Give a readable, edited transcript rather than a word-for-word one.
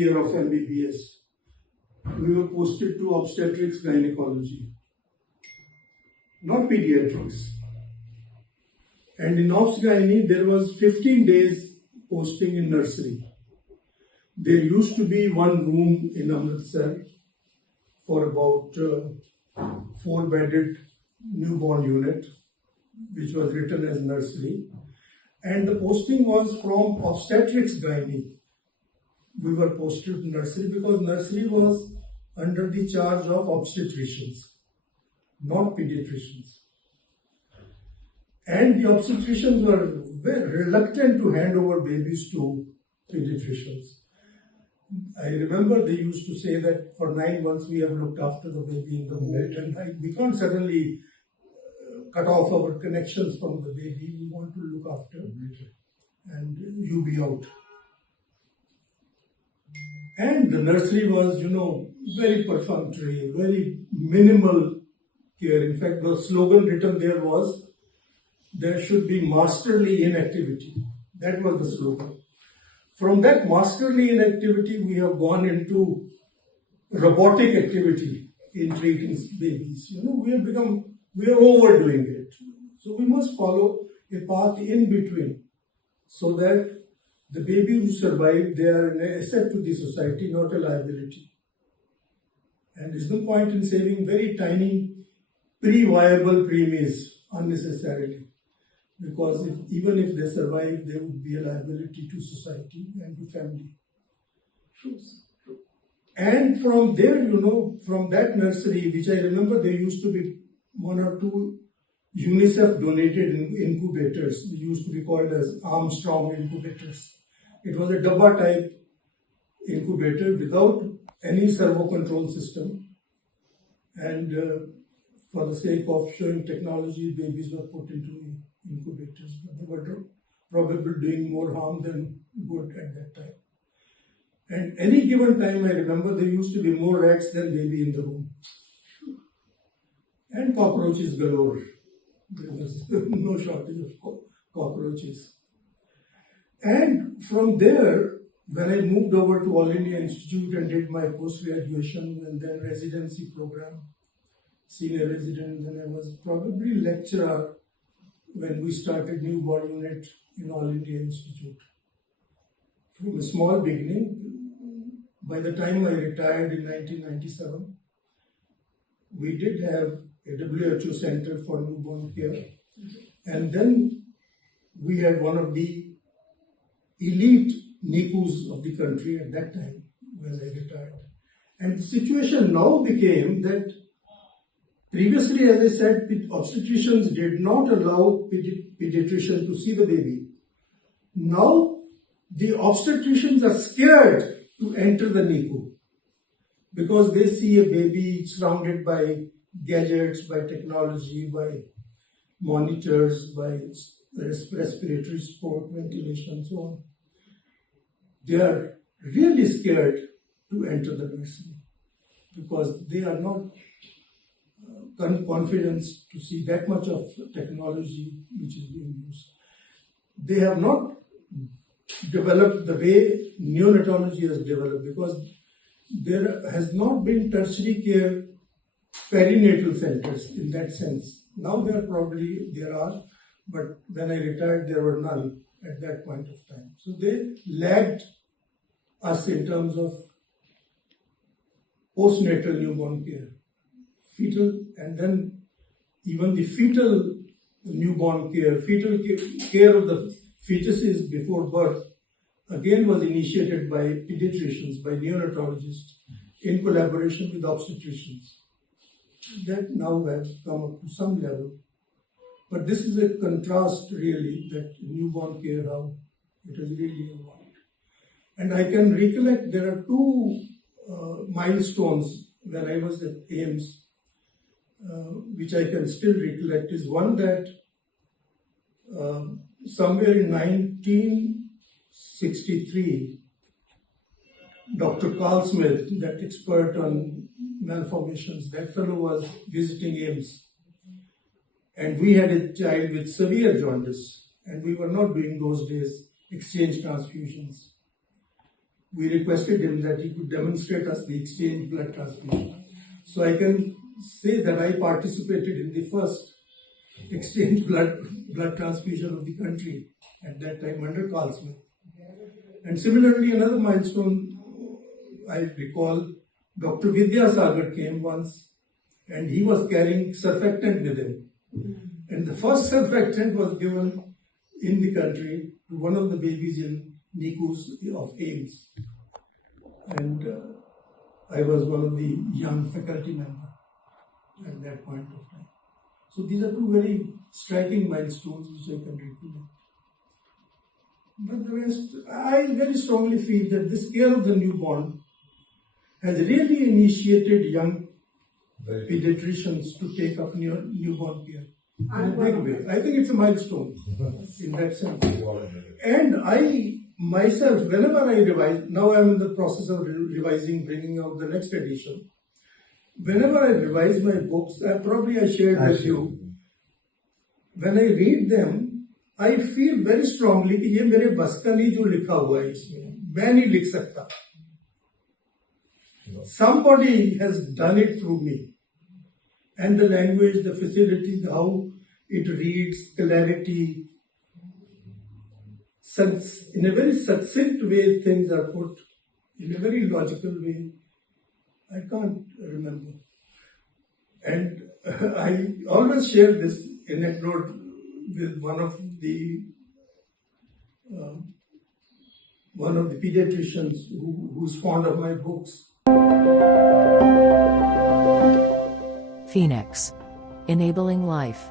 year of MBBS, we were posted to obstetrics gynecology, not pediatrics. And in Obs Gynae, there was 15 days posting in nursery. There used to be one room in Amritsar for about 4-bedded newborn unit, which was written as nursery. And the posting was from obstetrics gynae. We were posted to nursery because nursery was under the charge of obstetricians, not pediatricians. And the obstetricians were very reluctant to hand over babies to pediatricians. I remember they used to say that for 9 months we have looked after the baby in the womb, and we can't suddenly cut off our connections from the baby. We want to look after, and you be out. And the nursery was, very perfunctory, very minimal care. In fact, the slogan written there was, there should be masterly inactivity. That was the slogan. From that masterly inactivity, we have gone into robotic activity in treating babies. We are overdoing it. So we must follow a path in between so that the baby who survive, they are an asset to the society, not a liability. And there's no point in saving very tiny pre-viable preemies unnecessarily. Because even if they survive, they would be a liability to society and to family. And from there, from that nursery, which I remember there used to be 1 or 2 UNICEF donated incubators. They used to be called as Armstrong incubators. It was a Dabba type incubator without any servo control system. And for the sake of showing technology, babies were put into incubators, but they were probably doing more harm than good at that time. And any given time, I remember there used to be more rats than baby in the room. And cockroaches galore. There was no shortage of cockroaches. And from there, when I moved over to All India Institute and did my post-graduation and then residency program, senior resident, then I was probably lecturer when we started newborn unit in All India Institute. From a small beginning, by the time I retired in 1997, we did have a WHO center for newborn care. And then we had one of the elite NICUs of the country at that time when I retired. And the situation now became that previously, as I said, obstetricians did not allow pediatricians to see the baby. Now, the obstetricians are scared to enter the NICU because they see a baby surrounded by gadgets, by technology, by monitors, by respiratory support, ventilation, and so on. They are really scared to enter the nursery because they are not confident to see that much of technology which is being used. They have not developed the way neonatology has developed because there has not been tertiary care perinatal centers in that sense. Now there are, but when I retired there were none at that point of time. So they lagged us in terms of postnatal newborn care, fetal, and then even the fetal newborn care, care of the fetuses before birth, again was initiated by pediatricians, by neonatologists, in collaboration with obstetricians. That now has come up to some level. But this is a contrast really, that newborn care, how it has really evolved. And I can recollect there are 2 milestones when I was at AIMS, which I can still recollect, is one that somewhere in 1963, Dr. Carl Smith, that expert on malformations, that fellow was visiting AIMS. And we had a child with severe jaundice, and we were not doing those days exchange transfusions. we requested him that he could demonstrate us the exchange blood transfusion. So I can say that I participated in the first exchange blood transfusion of the country at that time under Carl Smith. And similarly, another milestone, I recall, Dr. Vidyasagar came once and he was carrying surfactant with him. And the first surfactant was given in the country to one of the babies in NICUs of AIMS. And I was one of the young faculty members at that point of time. So these are two very striking milestones which I can recollect. But the rest, I very strongly feel that this care of the newborn has really initiated young pediatricians to take up newborn care in a big way. I think it's a milestone in that sense. And I myself, whenever I revise, now I'm in the process of revising, bringing out the next edition. Whenever I revise my books, probably I shared with you, when I read them, I feel very strongly कि ये मेरे बस का नहीं जो लिखा हुआ है इसमें, मैं नहीं लिख सकता. Somebody has done it through me. And the language, the facility, how it reads, clarity, in a very succinct way things are put, in a very logical way. I can't remember. And I always share this anecdote with one of the pediatricians who's fond of my books. Phoenix. Enabling life.